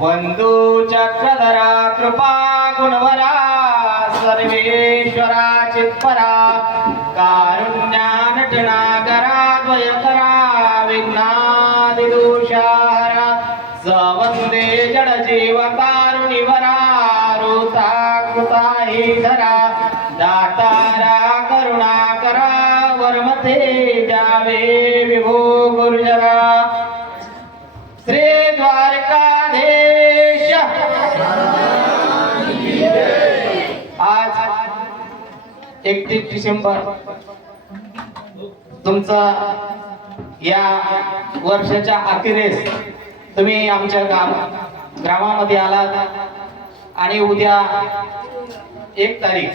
वंदू चक्रधरा कृपा गुणवरा सर्वेश्वरा चित्परा कारुण्या एकतीस डिसेंबर. तुमचा या वर्षाच्या अखेरीस तुम्ही आमच्या गाव ग्रामामध्ये आलात. आणि उद्या एक तारीख.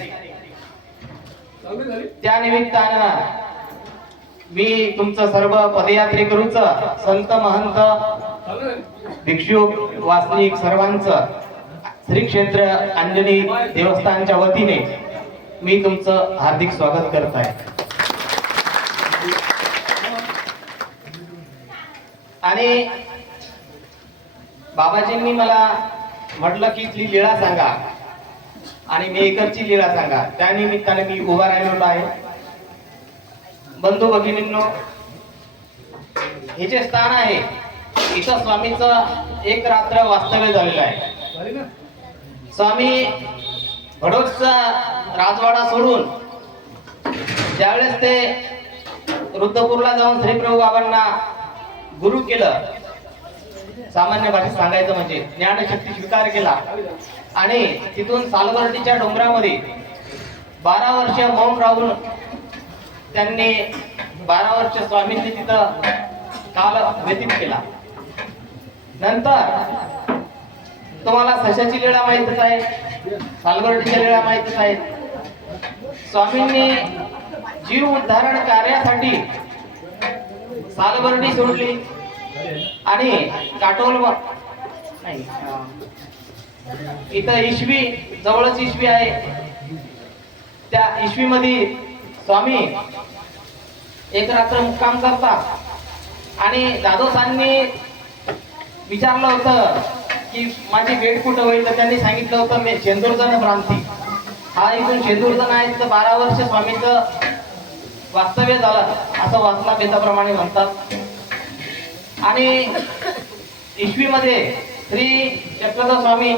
त्या निमित्तानं मी तुमचं सर्व पदयात्रेकरूच संत महंत भिक्षुक वासनिक सर्वांचं श्री क्षेत्र अंजनी देवस्थानच्या वतीने मी तुमचं हार्दिक स्वागत करत आहे आणि बाबाजींनी मला म्हटलं की इथली लीळा सांगा. आणि मेकरची लीळा सांगा. त्या निमित्ताने मी उभा राहिलेलो आहे. बंधू भगिनींनो हे जे स्थान आहे इथं स्वामीचं एक रात्र वास्तव्य झालेलं आहे. स्वामी भडोसचा राजवाडा सोडून ज्यावेळेस ते रुद्रपूरला जाऊन श्रीप्रभू बाबांना गुरु केलं सामान्य भाषेत सांगायचं म्हणजे ज्ञानशक्ती स्वीकार केला आणि तिथून सालबर्डीच्या डोंगरामध्ये बारा वर्ष मौन राहून त्यांनी बारा वर्ष स्वामींनी तिथं काल व्यतीत केला. नंतर तुम्हाला सशाची लीळा माहितच आहे सालबर्डीच्या लीळा माहितच आहेत. स्वामींनी जीव उद्धारण कार्यासाठी सालबर्डी सोडली. आणि काटोल नाही इथं इशवी जवळच इशवी आहे. त्या इशवीमध्ये स्वामी एक रात्र मुक्काम करतात आणि दादोसांनी विचारलं होतं की माझी वेळ कुठं होईल? तर त्यांनी सांगितलं होतं मी चेंदूरजन प्रांती हा इथून शेंदूरजन आहे तिथं बारा वर्ष स्वामीचं वास्तव्य झालं असं वाचना बेताप्रमाणे म्हणतात. आणि इशवीमध्ये श्री चक्रधर स्वामी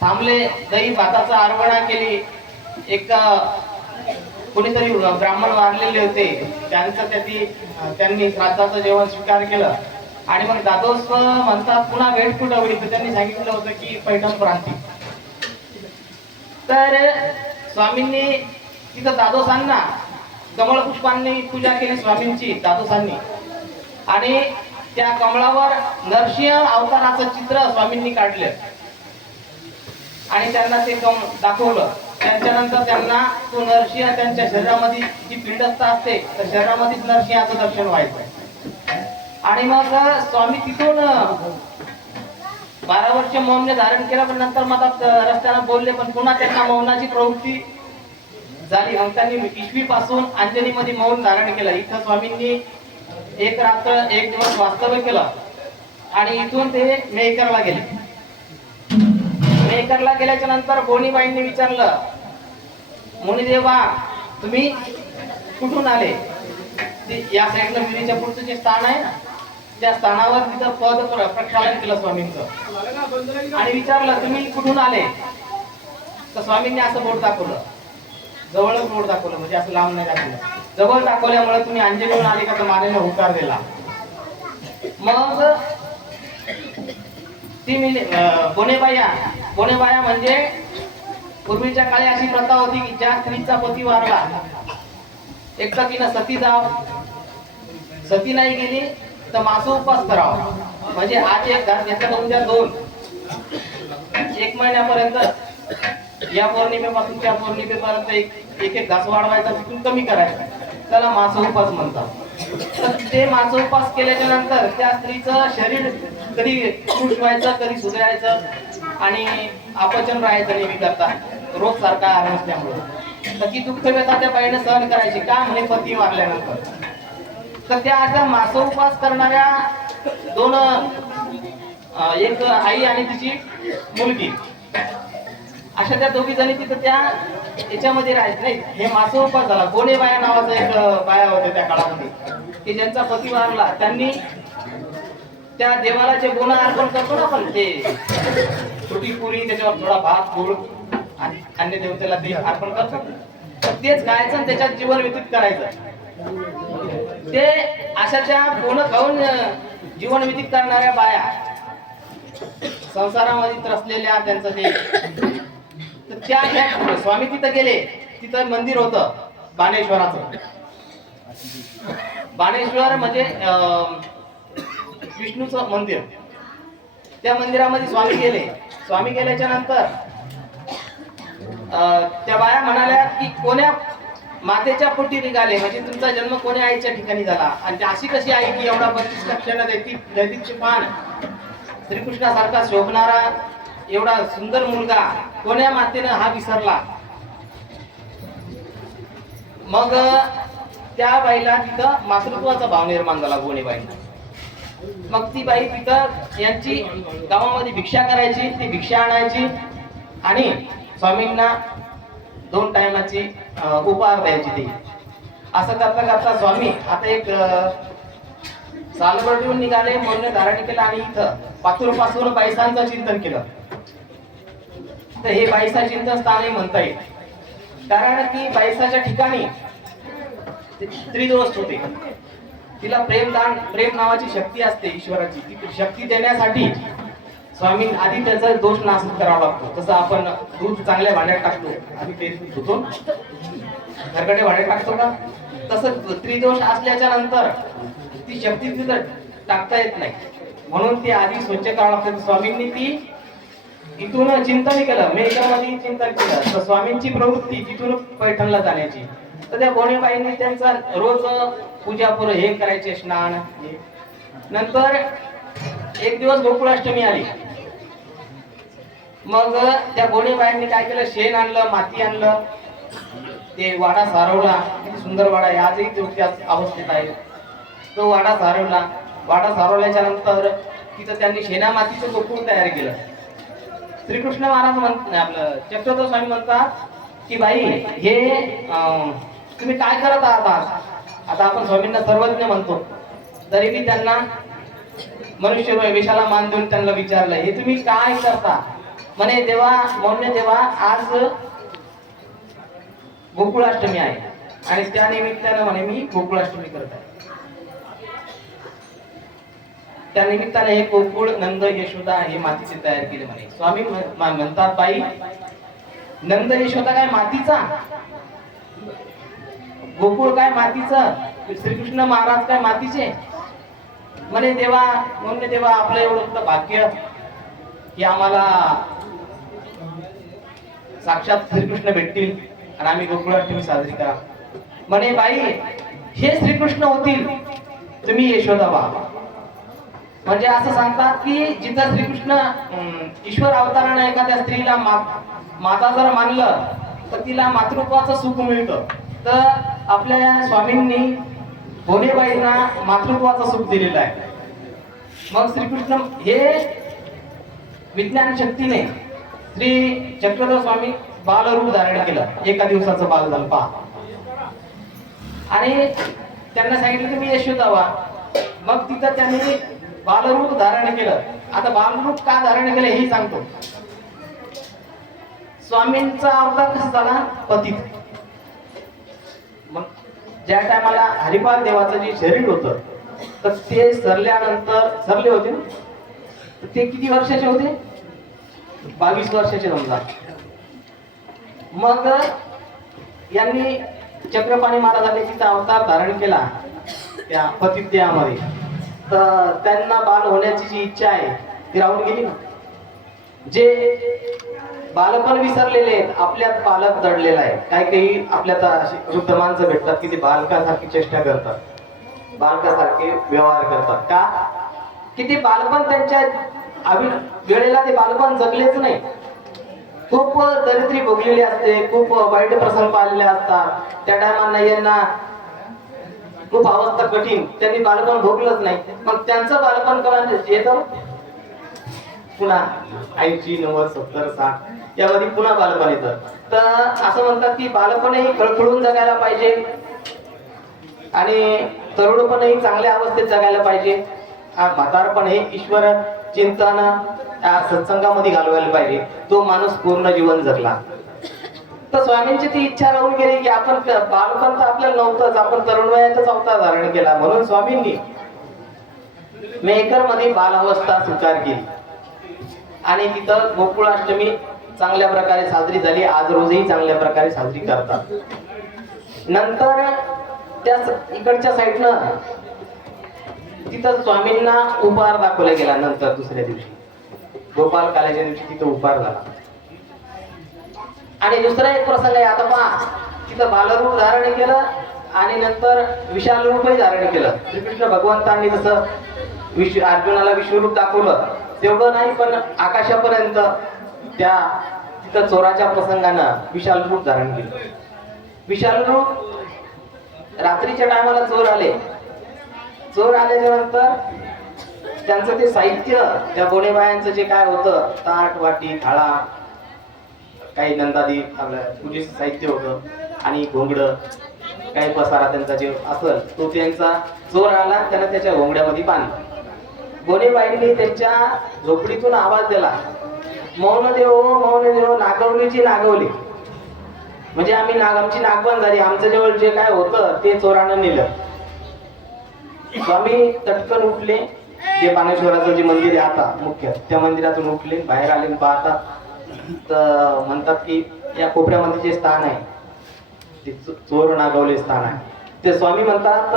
थांबले दही भाताचा आरवणा केली. एक कोणीतरी ब्राह्मण वारलेले होते. त्यांचं त्याची त्यांनी श्राद्धाचं जेवण स्वीकार केलं. आणि मग दादोस म्हणतात पुन्हा वेट कुठं होईल? तर त्यांनी सांगितलं होतं की पैठण क्रांती. तर स्वामींनी तिथं दादोसांना कमळ पुष्पांनी पूजा केली स्वामींची दादोसांनी. आणि त्या कमळावर नरसिंह अवताराचं चित्र स्वामींनी काढलं. आणि त्यांना ते कम दाखवलं. त्यांच्यानंतर त्यांना तो नरसिंह त्यांच्या शरीरामध्ये जी पिंडस्थ असते तर शरीरामध्येच नरसिंहाचं दर्शन व्हायचं. आणि मग स्वामी तिथून बारा वर्ष मौनने धारण केलं पण नंतर मधात रस्त्यानं बोलले पण पुन्हा त्यांना मौनाची प्रवृत्ती झाली. मग इसवी पासून अंजनीमध्ये मौन धारण केलं. इथं स्वामींनी एक रात्र एक दिवस वास्तव्य केलं आणि इथून ते मेहकरला गेले. मेहकरला गेल्याच्यानंतर बोनीबाईंनी विचारलं मुनिदेवा तुम्ही कुठून आले? ते या साईडला विहिरीच्या पुढचं जे स्थान आहे ना त्या स्थानावर तिथं पद प्रक्षालन केलं स्वामींचं. आणि विचारलं तुम्ही कुठून आले? तर स्वामींनी असं बोट दाखवलं. जवळच बोट दाखवलं म्हणजे असं लांब नाही दाखवलं. जवळ दाखवल्यामुळे तुम्ही अंजलीहून आले का? तर मानेने होकार दिला. मग ती मी बोनेबाया बोनेबाया म्हणजे पूर्वीच्या काळी अशी प्रथा होती की ज्या स्त्रीचा पती वारला एकदा तिनं सती जाव सती नाही गेली तर मासो उपास करावा. म्हणजे आज एक घास घेतला तर उद्या दोन. एक महिन्यापर्यंत या पौर्णिमेपासून त्या पौर्णिमेपर्यंत एक एक एक घास वाढवायचा तिथून कमी करायचा. त्याला मास उपास म्हणतात. तर ते मास उपास केल्याच्यानंतर त्या स्त्रीचं शरीर कधी खुश व्हायचं कधी सुधारायचं आणि अपचन राहायचं नेहमी करता. रोज सारखा आहार नसल्यामुळे. तर ती दुःख व्यथा त्या बाईने सहन करायची. का म्हणे? पती मारल्यानंतर तर त्या अशा मास उपास करणाऱ्या दोन एक आई आणि तिची मुलगी. अशा त्या दोघी जणी तिथं त्या याच्यामध्ये राहत नाही? हे मासो उपास झाला. गोणे बाया नावाचा एक बाया होते त्या काळामध्ये की ज्यांचा पती वारला. त्यांनी त्या देवाला जे बोना अर्पण करतो ना आपण ते छोटी पुरी त्याच्यावर थोडा भात गुळ आणि अन्य देवतेला अर्पण करतो तर तेच गायचं आणि त्याच्यात जीवन व्यतीत करायचं. ते अशाच्या कोण खाऊन जीवन व्यतीत करणाऱ्या बाया संसारामध्ये त्रसलेल्या त्यांचं ते तर त्या स्वामी तिथं गेले तिथं मंदिर होतं बाणेश्वराचं. बाणेश्वर म्हणजे अं, विष्णूचं मंदिर. त्या मंदिरामध्ये स्वामी गेले. स्वामी गेल्याच्यानंतर अं, त्या बाया म्हणाल्या की कोण्या मातेच्या पोटी निघाले. म्हणजे तुमचा जन्म कोण्या आईच्या ठिकाणी झाला? आणि अशी कशी आई की एवढा बत्तीस लक्षानं दैतिक दैतिकचे पान? श्रीकृष्णासारखा शोभणारा एवढा सुंदर मुलगा कोण्या मातेनं हा विसरला? मग त्या बाईला तिथं मातृत्वाचा भाव निर्माण झाला गोणीबाईंना. मग ती बाई तिथं यांची गावामध्ये भिक्षा करायची ती भिक्षा आणायची आणि स्वामींना दोन टायमाची उपहार द्यायची ती. असं करता करता स्वामी आता एक अं, सालभर निघाले म्हणून धारण केलं आणि इथं पातूर बाईसांचं चिंतन केलं. तर हे बाईसा चिंतन स्थान म्हणता येईल. कारण की बाईसाच्या ठिकाणी त्रिदोष होते. तिला प्रेमदान प्रेम नावाची शक्ती असते ईश्वराची. ती शक्ती देण्यासाठी स्वामी आधी त्याचा दोष नाश करावा लागतो. तसं आपण दूध चांगल्या भांड्यात टाकतो आधी ते धुतो. घरकडे भांड्यात टाकतो का तसं त्रिदोष असल्याच्या नंतर ती शक्ती तिथं टाकता येत नाही. म्हणून ती आधी स्वच्छ करावं लागतं. स्वामींनी ती इथून चिंतन केलं. मेघामध्ये चिंतन केलं. तर स्वामींची प्रवृत्ती तिथून पैठणला जाण्याची. तर त्या गोणेबाईंनी त्यांचा रोज पूजापूर हे करायचे स्नान नंतर एक दिवस गोकुळाष्टमी आली. मग त्या गोणीबाईंनी काय केलं? शेण आणलं माती आणलं. ते वाडा सारवला. किती सुंदर वाडा आहे. आजही तो त्याच अवस्थेत आहे. तो वाडा सारवला. वाडा सारवल्याच्या नंतर तिथं त्यांनी शेणा मातीचं गोकुळ तयार केलं. श्रीकृष्ण महाराज म्हणत आपलं चक्रधर स्वामी म्हणतात की बाई हे अं, तुम्ही काय करत आहात आता आपण स्वामींना सर्वज्ञ म्हणतो. तरी मी त्यांना मनुष्य वेशाला मान देऊन त्यांना विचारलं हे तुम्ही काय करता? म्हणे देवा मौन्य देवा आज गोकुळाष्टमी आहे. आणि त्या निमित्तानं म्हणे मी गोकुळाष्टमी करत आहे. त्या निमित्ताने हे गोकुळ नंद यशोदा हे मातीचे तयार केले म्हणे. स्वामी म्हणतात बाई नंद यशोदा काय मातीचा? गोकुळ काय मातीचं? श्रीकृष्ण महाराज काय मातीचे? म्हणे देवा म्हणून देवा आपलं एवढं भाग्य की आम्हाला साक्षात श्रीकृष्ण भेटतील आणि आम्ही गोकुळाष्टमी साजरी करा. म्हणे बाई हे श्रीकृष्ण होतील तुम्ही यशोदा व्हा म्हणजे असं सांगतात की जिथं श्रीकृष्ण ईश्वर अवतारानं एखाद्या स्त्रीला मा- माता जर मानलं तर तिला मातृत्वाचं सुख मिळतं. तर आपल्या स्वामींनी भोलेबाईंना मातृत्वाचं सुख दिलेलं आहे. मग श्रीकृष्ण हे विज्ञान शक्तीने श्री चक्रधर स्वामी बालरूप धारण केलं. एका दिवसाचं बाल झालं पहा. आणि त्यांना सांगितलं की मी यशोदा मग तिथं त्यांनी बालरूप धारण केलं. आता बालरूप का धारण केलं हे सांगतो. स्वामींचा अवतार कसा झाला? पतित. ज्या टायमाला हरिपाल देवाचं जे शरीर होतं तर ते सरल्यानंतर सरले होते ना? तर ते किती वर्षाचे होते? बावीस वर्षाचे समजा. मग यांनी चक्रपाणी महाराजांनी तिचा अवतार धारण केला त्या पतित्यामध्ये तर त्यांना बाल होण्याची जी इच्छा आहे ती राहून गेली ना? जे बालपण विसरलेले आहेत आपल्यात बालक दडलेला आहे. काही काही आपल्यात वृद्ध माणसं भेटतात की ते बालकासारखी चेष्टा करतात. बालकासारखे व्यवहार करतात. का? की ते बालपण त्यांच्या अभि वेळेला ते बालपण जगलेच नाही. खूप दरिद्री भोगलेली असते खूप वाईट प्रसंग पाहिलेले असतात. त्या टायमांना यांना खूप अवस्था कठीण. त्यांनी बालपण भोगलंच नाही. मग त्यांचं बालपण कळालं येतं? पुन्हा ऐंशी नव्वद सत्तर साठ यामध्ये पुन्हा बालपण येतं. तर असं म्हणतात की बालपणही खळखळून जगायला पाहिजे आणि तरुणपणही चांगल्या अवस्थेत जगायला पाहिजे. म्हातारपण हे ईश्वर चिंतन सत्संगामध्ये घालवायला पाहिजे. तो माणूस पूर्ण जीवन जगला. तर स्वामींची ती इच्छा राहून गेली की आपण बालपण तर आपल्याला नव्हतंच आपण तरुण वयातच अवतार धारण केला. म्हणून स्वामींनी मेहकरमध्ये बाल अवस्था स्वीकार केली. आणि तिथं गोकुळाष्टमी चांगल्या प्रकारे साजरी झाली. आज रोजही चांगल्या प्रकारे साजरी करतात. नंतर त्या इकडच्या साईडनं तिथं स्वामींना उपहार दाखवला गेला नंतर दुसऱ्या दिवशी. गोपाल काल्याच्या दिवशी तिथं उपहार झाला. आणि दुसरा एक प्रसंग आहे आता पहा. तिथं बालरूप धारण केलं आणि नंतर विशाल रूपही धारण केलं. श्रीकृष्ण भगवंतांनी जसं विश्व अर्जुनाला विश्वरूप दाखवलं तेवढं नाही पण आकाशापर्यंत त्या तिथं चोराच्या प्रसंगानं विशाल रूप धारण केलं. विशाल रूप रात्रीच्या टायमाला चोर आले. चोर आल्याच्यानंतर त्यांचं ते साहित्य त्या गोणेबायांचं जे काय होतं ताट वाटी थाळा काही नंदादी आपलं पूजेचं साहित्य होतं आणि घोंगडं काही पसारा त्यांचा जे असल तो त्यांचा चोर आला त्याला त्याच्या घोंगड्यामध्ये बांधला. गोणेबाईंनी त्यांच्या झोपडीतून आवाज दिला. मौन देव मौन देव नागवलीची नागवली. म्हणजे आम्ही नाग आमची नागवण झाली. आमच्या जवळ जे काय होतं ते चोरानं नेलं. स्वामी तटकन उठले. जे पानेश्वराचं जे मंदिर आहे आता मुख्य त्या मंदिरातून उठले. बाहेर आले पाहता तर म्हणतात की या कोपऱ्यामध्ये जे स्थान आहे ते चोर नागवले स्थान आहे. ते स्वामी म्हणतात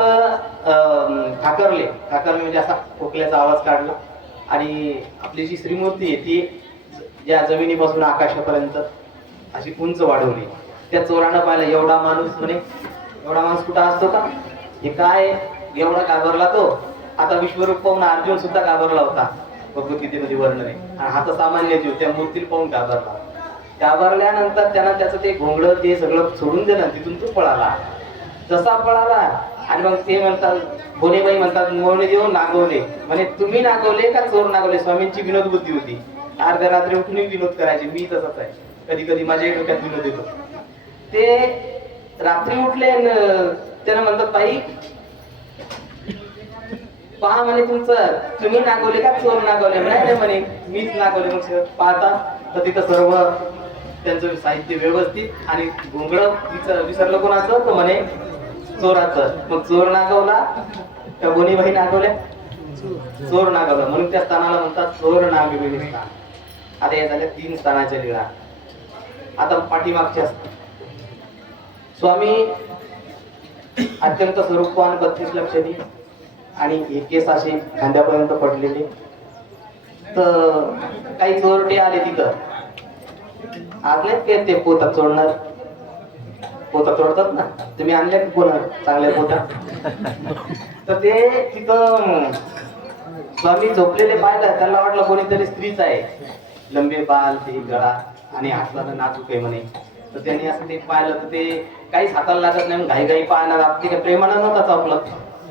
ठाकरले. ठाकरले म्हणजे असा खोकल्याचा आवाज काढला. आणि आपली जी श्रीमूर्ती आहे ती या जमिनीपासून आकाशापर्यंत अशी उंच वाढवली. त्या चोरानं पाहिलं एवढा माणूस म्हणे एवढा माणूस कुठं असतो का? हे काय? एवढा घाबरला तो. आता विश्वरूप पाहून अर्जुन सुद्धा घाबरला होता. भगवद्गीतेमध्ये म्हणजे वर्णन आहे. आणि हा तर सामान्य जीव त्या मूर्तीला पाहून घाबरला. घाबरल्यानंतर त्यानं त्याचं ते घोंगडं ते सगळं सोडून दिलं तिथून तो पळाला. जसा पळाला आणि मग ते म्हणतात भोलेबाई म्हणतात मोरणे देऊन नागवले. म्हणजे तुम्ही नागवले का चोर नागवले? स्वामींची विनोद बुद्धी होती. अर्ध्या रात्री उठून विनोद करायचे. मी तसाच आहे. कधी कधी माझ्या डोक्यात विनोद येतो. ते रात्री उठले त्यानं म्हणतात बाई पहा म्हणे तुमचं तुम्ही नागवले का चोर नागवले? नाही नाही म्हणे मीच नागवले. मग पाहता तर तिथं सर्व त्यांचं साहित्य व्यवस्थित आणि घोंगड विसरलं कोणाचं? तर म्हणे चोराचं. मग चोर नागवला? त्या गोणीबाई नागवल्या? चोर नागवला. म्हणून त्या स्थानाला म्हणतात चोर नागविणी स्थान. आता या झाल्या तीन स्थानाच्या लिळा. आता पाठीमागच्या स्वामी अत्यंत स्वरूपवान बत्तीस लक्षणी आणि हे केस असे खांद्यापर्यंत पडलेले. तर काही चोरटे आले तिथं. आगलेत ते पोतात चोरणार. पोता तोडतात ना. तुम्ही आणले कोणा? चांगल्या पोता? तर ते तिथं स्वामी झोपलेले पाहिलं. त्यांना वाटलं कोणीतरी स्त्रीच आहे. लंबे बाल ते गळा आणि हातला नाजूक आहे म्हणे. तर त्यांनी असं ते पाहिलं. तर ते काहीच हाताला लागत नाही. घाई घाई पाहणार. ते काही प्रेमानं नव्हता चौकला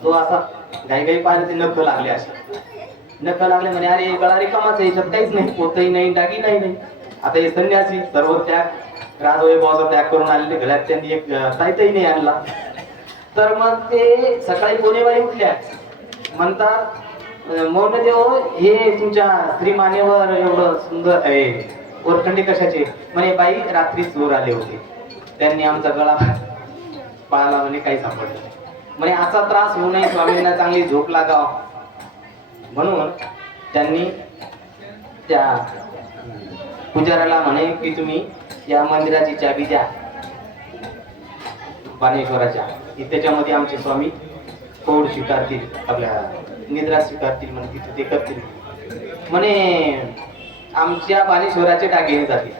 तो असा घाई घाई पाहिलं. ते नख लागले असे. नख लागले म्हणे अरे गळा रिकामाच आहे. याच्यात काहीच नाही. पोतही नाही डागी नाही नाही. आता हे संन्यासी सर्व त्याग राजवैभवाचा पॅक करून आलेले घरात त्यांनी एक साहित्यही नाही आणला. तर मग ते सकाळी कोणेबाई उठल्या. म्हणतात मौन हे तुमच्या स्त्री मानेवर एवढं सुंदर आहे ओरखंडी कशाचे? म्हणे बाई रात्री चोर आले होते. त्यांनी आमचा गळा पाळला म्हणे काही सापडलं नाही. म्हणे असा त्रास होऊ नये स्वामींना चांगली झोप लागाव. म्हणून त्यांनी त्या पुजाऱ्याला म्हणे की तुम्ही या मंदिराची चाबी द्या. बाणेश्वराच्या. की त्याच्यामध्ये आमचे स्वामी कोड स्वीकारतील आपल्या निद्रा स्वीकारतील म्हणे तिथे ते करतील. म्हणे आमच्या बाणेश्वराचे डागे जातील.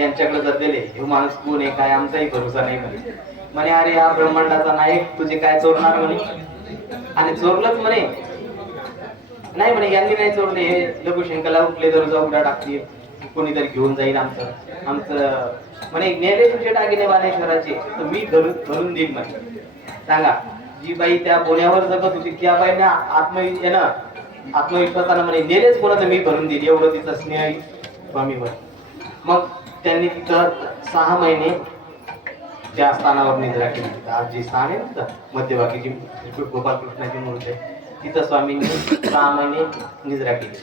यांच्याकडे जर दिले हे माणूस कोण आहे काय आमचाही भरोसा नाही म्हणे. म्हणे अरे हा ब्रह्मांडाचा नायक तुझे काय चोरणार म्हणे? आणि चोरलंच म्हणे. नाही म्हणे यांनी नाही चोरले. हे लघुशंकला उठले जर जाऊन टाकतील कोणीतरी घेऊन जाईल आमचं. आमचं म्हणे नेले तुमचे टाकीने बालेश्वराचे तर मी धरून धरून देईन म्हणे. सांगा जी बाई त्या बोण्यावर जगत होती त्या बाईने आत्म ना आत्मविश्वासानं म्हणे नेलेच कोणाचं मी भरून देईल एवढं तिचं स्नेह स्वामीवर. मग त्यांनी तिथं सहा महिने त्या स्थानावर निद्रा केली. आज जे स्थान आहे ना मध्यभागी जी गोपाल कृष्णाची मूर्ती आहे. तिथं स्वामींनी सहा महिने निजरा केली.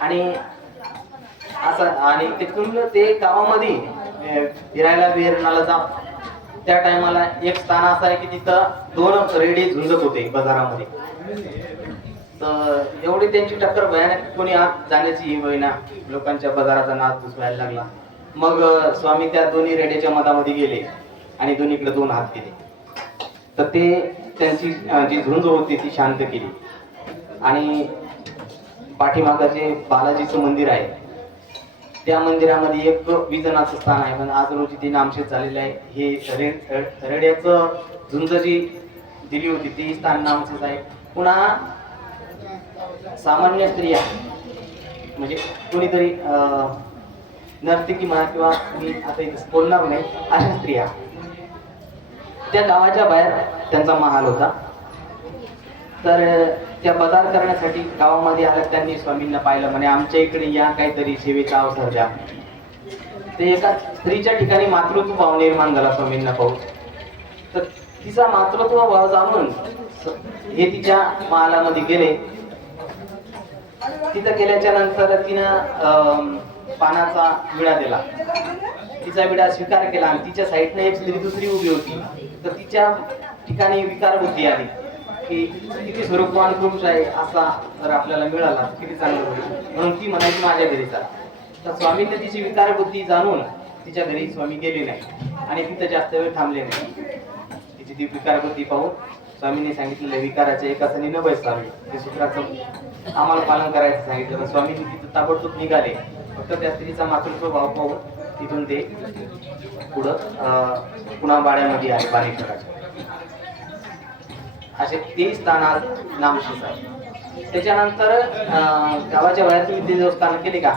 आणि असं आणि तिथून ते गावामध्ये फिरायला बिरणाला जा त्या टायमाला एक स्थान असं आहे की तिथं दोन रेडे झुंजत होते बाजारामध्ये. तर एवढी त्यांची टक्कर भयानक कोणी आत जाण्याची ही होईना लोकांच्या बाजाराचा नाद घुसवायला लागला. मग स्वामी त्या दोन्ही रेड्याच्या मधामध्ये गेले आणि दोन्हीकडे दोन हात केले. तर ते त्यांची जी झुंज होती ती शांत केली. आणि पाठीमागं जे बालाजीचं मंदिर आहे. त्या मंदिरामध्ये एक विजनाचं स्थान आहे पण आज रोजी ते नामशेष झालेलं आहे. हे रे- रेड्याचं झुंज जी दिली होती ती स्थान नामशेष आहे. पुन्हा सामान्य स्त्रिया म्हणजे कोणीतरी नर्तिकी नर्तकी म्हणा किंवा मी आता बोलणार नाही अशा स्त्रिया. त्या गावाच्या बाहेर त्यांचा महाल होता. तर त्या बाजार करण्यासाठी गावामध्ये आल्या त्यांनी स्वामींना पाहिलं म्हणे आमच्या इकडे या काहीतरी सेवेचा अवसर द्या. ते एका स्त्रीच्या ठिकाणी मातृत्व भाव निर्माण झाला स्वामींना पाहून. तर तिचा मातृत्व भाव जाणून हे तिच्या महालामध्ये गेले. तिथं गेल्याच्यानंतर तिनं पानाचा विडा दिला. तिचा विडा स्वीकार केला आणि तिच्या साईडने एक स्त्री दुसरी उभी होती. तर तिच्या ठिकाणी विकार बुद्धी आली की किती स्वरूपवान पुरुष आहे असा जर आपल्याला मिळाला किती चांगलं होईल? म्हणून ती म्हणायची माझ्या घरी चाल तर स्वामींनी तिची विकार बुद्धी जाणून तिच्या घरी स्वामी गेले नाही आणि तिथं जास्त वेळ थांबले नाही. तिची ती विकार बुद्धी पाहून स्वामींनी सांगितलेलं विकाराच्या एका सणी न स्वामी. ते सूत्राचं आम्हाला पालन करायचं सांगितलं. तर तिथं ताबडतोब निघाले. फक्त त्या स्त्रीचा मातृत्व भाव पाहून तिथून ते पुढं अं, पुन्हा बाळ्यामध्ये आहे बालेश्वराच्या असे ते स्थान आज नामशेष आहे त्याच्यानंतर गावाच्या बाहेर तुम्ही ते देवस्थान केले का?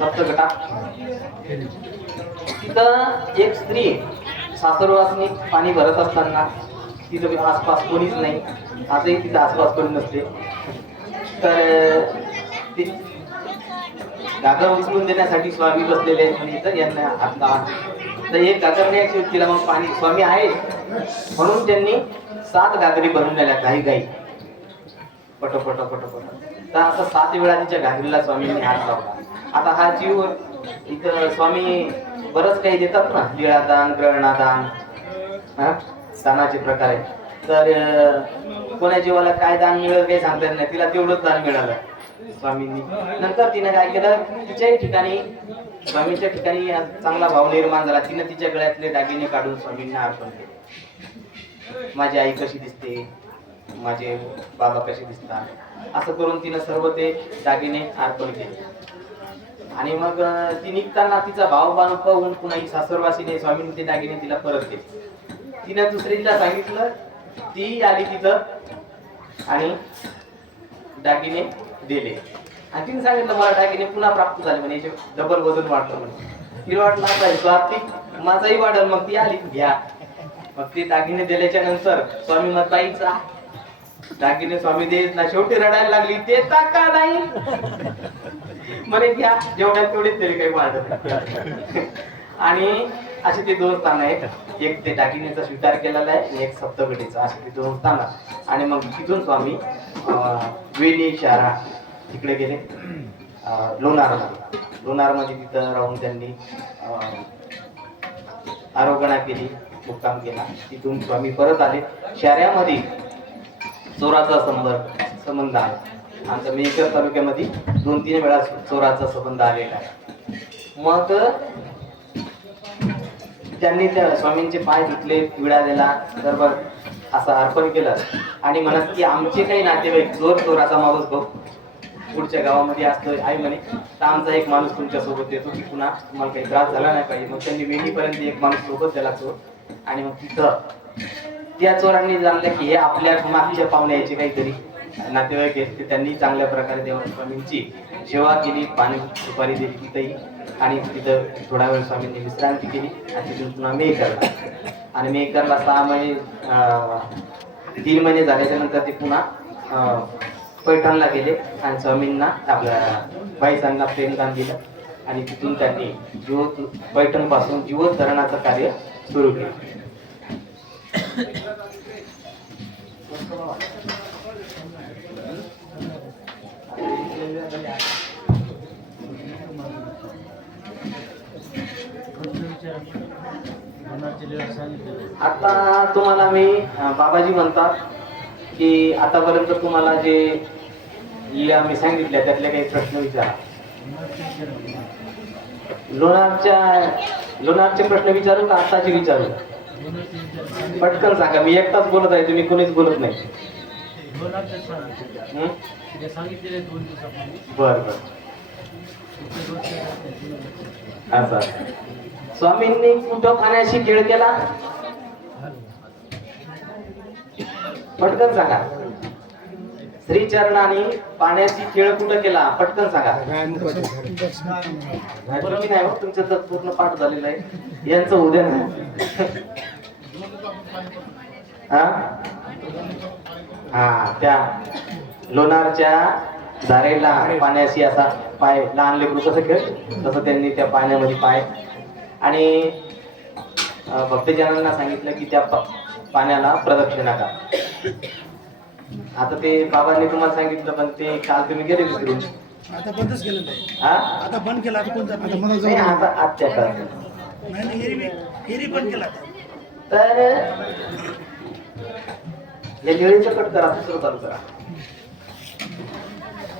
सप्तगटा. तिथं एक स्त्री सासरवासनी पाणी भरत असताना तिथं आसपास कोणीच नाही. आजही तिथं आसपास कोणी नसते. तर गागर उचलून देण्यासाठी स्वामी बसलेले आहेत म्हणजे इथं यांना आता तर एक गागर तिला मग पाणी स्वामी आहे. म्हणून त्यांनी सात गागरी भरून दिल्या काही गाई पट पट पट तर असं सात वेळा तिच्या घागरीला स्वामींनी हात लावला. आता हा जीव इथं स्वामी बरंच काही देतात ना लिळादान ग्रहणादान हा दानाचे प्रकार आहेत. तर कोणा कोण्या जीवाला काय दान मिळेल काही सांगता येत नाही. तिला तेवढंच दान मिळालं. स्वामींनी. नंतर तिनं काय केलं? तिच्याही ठिकाणी स्वामींच्या ठिकाणी चांगला भाव निर्माण झाला. तिनं तिच्या गळ्यातले दागिने काढून स्वामींना अर्पण केले. माझी आई कशी दिसते? माझे बाबा कसे दिसतात? असं करून तिनं सर्व ते दागिने अर्पण केले. आणि मग ती निघताना तिचा भाव बाण पाहून पुन्हा ही सासरवासीने स्वामींनी ते दागिने तिला परत केले. तिनं दुसरीला सांगितलं ती आली तिथं आणि दागिने दिले आणि तिने सांगितलं मला दागिने पुन्हा प्राप्त झाले म्हणे याचे डबल वजन वाढलं म्हणे. तिला वाटलं आता स्वार्थिक माझाही वाढल मग ती आली घ्या. मग ती दागिने दिल्याच्या नंतर स्वामी मग बाईचा दागिने स्वामी देत ना शेवटी रडायला लागली ते का नाही? म्हणे घ्या जेवढ्या तेवढेच तरी काही वाढत आणि असे ते दोन स्थान आहेत. एक ते दागिन्याचा स्वीकार केलेला आहे आणि एक सप्तगडीचा. असं तिथून दोन आणि मग तिथून स्वामी वेणी शारा तिकडे गेले. लोणारला. लोणारमध्ये लोणारमध्ये तिथं राहून त्यांनी आरोपणा केली मुक्काम केला. तिथून स्वामी परत आले. शहरामध्ये चोराचा संबंध संबंध आहे. आमच्या मेकर तालुक्यामध्ये दोन तीन वेळा चोराचा संबंध आलेला आहे. मग त्यांनी त्या स्वामींचे पाय धुतले विडा दिला दरबार असं अर्पण केलं. आणि म्हणत की आमचे काही नातेवाईक जोर चोराचा माणूस भाऊ पुढच्या गावामध्ये असतोय आई म्हणे तर आमचा एक माणूस तुमच्यासोबत येतो की पुन्हा तुम्हाला काही त्रास झाला नाही पाहिजे. मग त्यांनी वेणीपर्यंत एक माणूस सोबत त्याला चोर आणि मग तिथं त्या चोरांनी जाणलं की हे आपल्या मागच्या पाहुण्याचे काहीतरी नातेवाईक आहेत ते त्यांनी चांगल्या प्रकारे देवान स्वामींची सेवा केली पाणी सुपारी दिली तिथंही. आणि तिथं थोडा वेळ स्वामींनी विश्रांती केली आणि तिथून पुन्हा मेकरला आणि मेकरला सहा महिने तीन महिने झाल्याच्यानंतर ते पुन्हा पैठणला गेले आणि स्वामींना आपल्या बाईसांना प्रेमदान दिलं. आणि तिथून त्यांनी जीवत पैठणपासून जीवोद्धरणाचं कार्य सुरू केलं. आता तुम्हाला मी बाबाजी म्हणतात की आतापर्यंत तुम्हाला जे लीला मी सांगितल्या त्यातले काही प्रश्न विचारा. लोणारच्या लोणारचे प्रश्न विचारू का आताचे विचारू? पटकन सांगा मी एकटाच बोलत आहे तुम्ही कोणीच बोलत नाही. बर बर. असं. स्वामींनी कुठं पाण्याशी खेळ केला? पटकन सांगा. श्रीचरणाने पाण्याची खेळ कुठं केला? पटकन सांगा. नाही, नाही हो, तुमचं तर पूर्ण पाठ झालेलं आहे. यांचं उद्या हा? त्या लोणारच्या धारेला पाण्याशी असा पाय लहान लेकरू कसं खेळ? तसं त्यांनी त्या पाण्यामध्ये पाय. आणि भक्तजनांना सांगितलं की त्या पाण्याला प्रदक्षिणा करा. आता ते बाबांनी तुम्हाला सांगितलं पण ते काल तुम्ही गेले विसरून आता बंदच हा? आता बंद केला आता कोणता? आता मला नाही, जाऊ आता आजच्या काळात नाही बंद केला. तर या निळीचं कट करा दुसरं चालू करा.